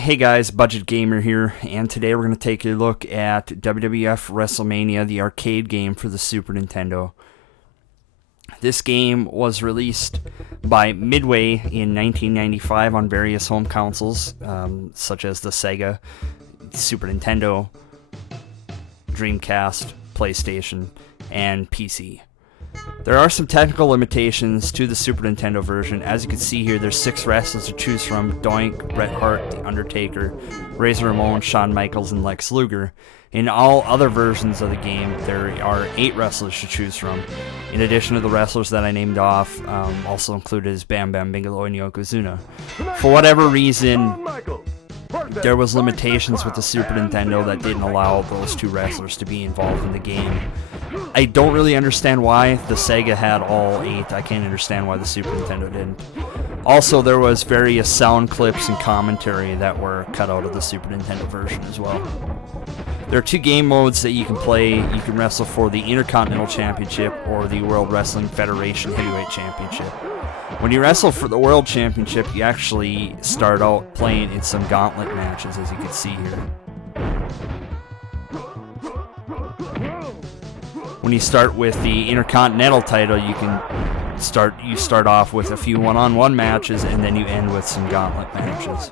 Hey guys, Budget Gamer here, and today we're going to take a look at WWF Wrestlemania, the arcade game for the Super Nintendo. This game was released by Midway in 1995 on various home consoles, such as the Sega, Super Nintendo, Dreamcast, PlayStation, and PC. There are some technical limitations to the Super Nintendo version. As you can see here, there's 6 wrestlers to choose from: Doink, Bret Hart, The Undertaker, Razor Ramon, Shawn Michaels, and Lex Luger. In all other versions of the game, there are 8 wrestlers to choose from. In addition to the wrestlers that I named off, also included is Bam Bam Bigelow and Yokozuna. For whatever reason, there was limitations with the Super Nintendo that didn't allow those 2 wrestlers to be involved in the game. I don't really understand why the Sega had all 8. I can't understand why the Super Nintendo didn't. Also, there was various sound clips and commentary that were cut out of the Super Nintendo version as well. There are 2 game modes that you can play. You can wrestle for the Intercontinental Championship or the World Wrestling Federation Heavyweight Championship. When you wrestle for the World Championship, you actually start out playing in some gauntlet matches, as you can see here. When you start with the Intercontinental title, you start off with a few one-on-one matches, and then you end with some gauntlet matches.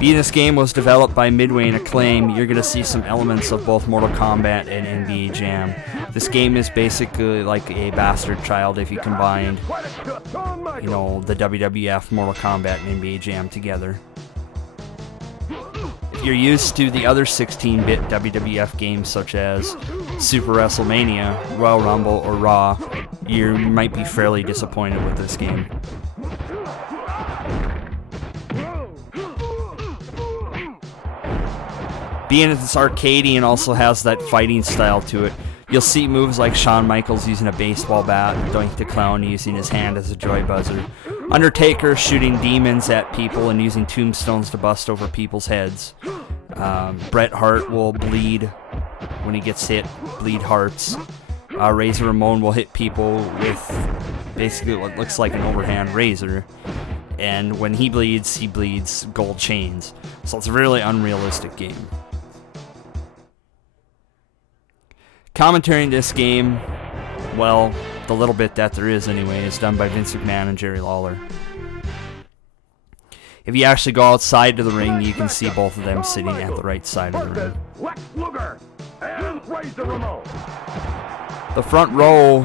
Being this game was developed by Midway and Acclaim, you're going to see some elements of both Mortal Kombat and NBA Jam. This game is basically like a bastard child if you combined, the WWF, Mortal Kombat, and NBA Jam together. If you're used to the other 16-bit WWF games such as Super Wrestlemania, Royal Rumble, or Raw, you might be fairly disappointed with this game. Being it's arcadey and also has that fighting style to it, you'll see moves like Shawn Michaels using a baseball bat, Doink the Clown using his hand as a joy buzzer, Undertaker shooting demons at people and using tombstones to bust over people's heads. Bret Hart will bleed when he gets hit, bleed hearts. Razor Ramon will hit people with basically what looks like an overhand razor. And when he bleeds gold chains. So it's a really unrealistic game. Commentary in this game, well, the little bit that there is anyway, is done by Vince McMahon and Jerry Lawler. If you actually go outside to the ring, you can see both of them sitting at the right side of the ring. The front row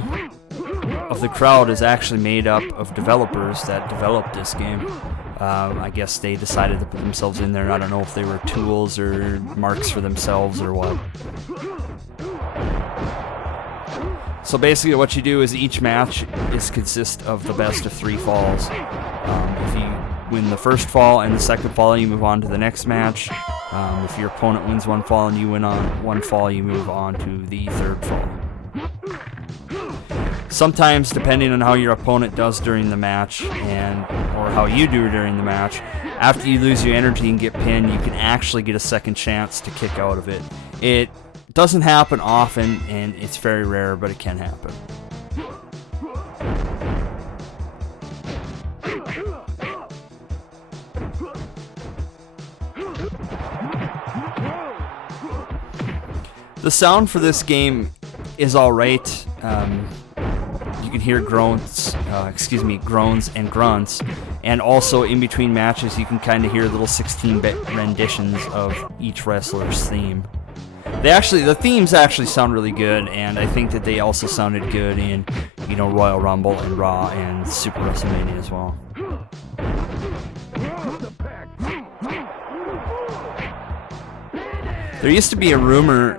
of the crowd is actually made up of developers that developed this game. I guess they decided to put themselves in there. I don't know if they were tools or marks for themselves or what. So basically what you do is each match consists of the best of 3 falls. If you win the first fall and the second fall, you move on to the next match. If your opponent wins 1 fall and you win on 1 fall, you move on to the 3rd fall. Sometimes, depending on how your opponent does during the match or how you do during the match, after you lose your energy and get pinned, you can actually get a second chance to kick out of it. It doesn't happen often, and it's very rare, but it can happen. The sound for this game is alright. You can hear groans and grunts, and also in between matches you can kind of hear little 16-bit renditions of each wrestler's theme. The themes actually sound really good, and I think that they also sounded good in, Royal Rumble and Raw and Super Wrestlemania as well. There used to be a rumor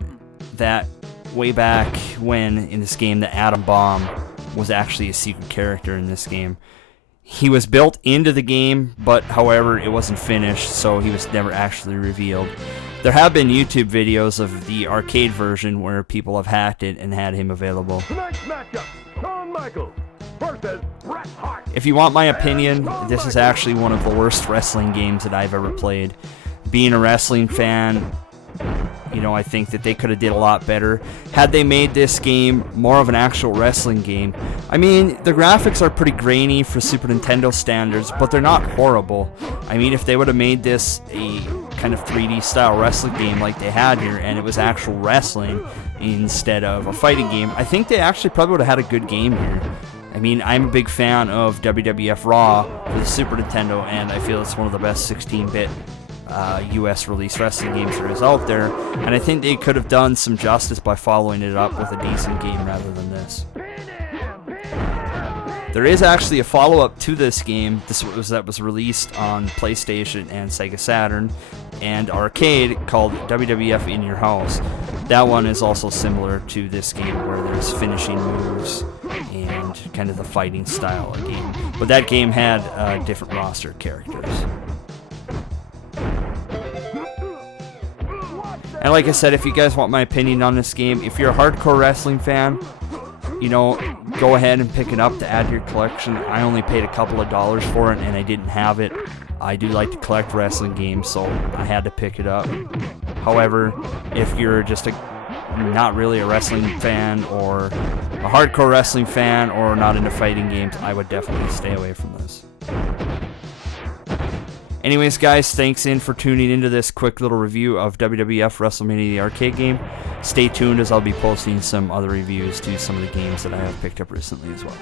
that way back when in this game that Adam Bomb was actually a secret character in this game. He was built into the game, but however it wasn't finished, so he was never actually revealed. There have been YouTube videos of the arcade version where people have hacked it and had him available. Tonight's matchup, Shawn Michaels versus Bret Hart. If you want my opinion, this is actually one of the worst wrestling games that I've ever played. Being a wrestling fan, I think that they could have did a lot better had they made this game more of an actual wrestling game. I mean, the graphics are pretty grainy for Super Nintendo standards, but they're not horrible. I mean, if they would have made this a kind of 3D style wrestling game like they had here, and it was actual wrestling instead of a fighting game, I think they actually probably would have had a good game here. I mean, I'm a big fan of WWF Raw for the Super Nintendo, and I feel it's one of the best 16-bit US release wrestling games there is out there, and I think they could have done some justice by following it up with a decent game rather than this. There is actually a follow-up to this game that was released on PlayStation and Sega Saturn and arcade called WWF In Your House. That one is also similar to this game, where there's finishing moves and kind of the fighting style of game. But that game had different roster characters. And like I said, if you guys want my opinion on this game, if you're a hardcore wrestling fan, go ahead and pick it up to add to your collection. I only paid a couple of dollars for it, and I didn't have it. I do like to collect wrestling games, so I had to pick it up. However, if you're just not really a wrestling fan, or a hardcore wrestling fan, or not into fighting games, I would definitely stay away from this. Anyways, guys, thanks for tuning into this quick little review of WWF Wrestlemania, the arcade game. Stay tuned, as I'll be posting some other reviews to some of the games that I have picked up recently as well.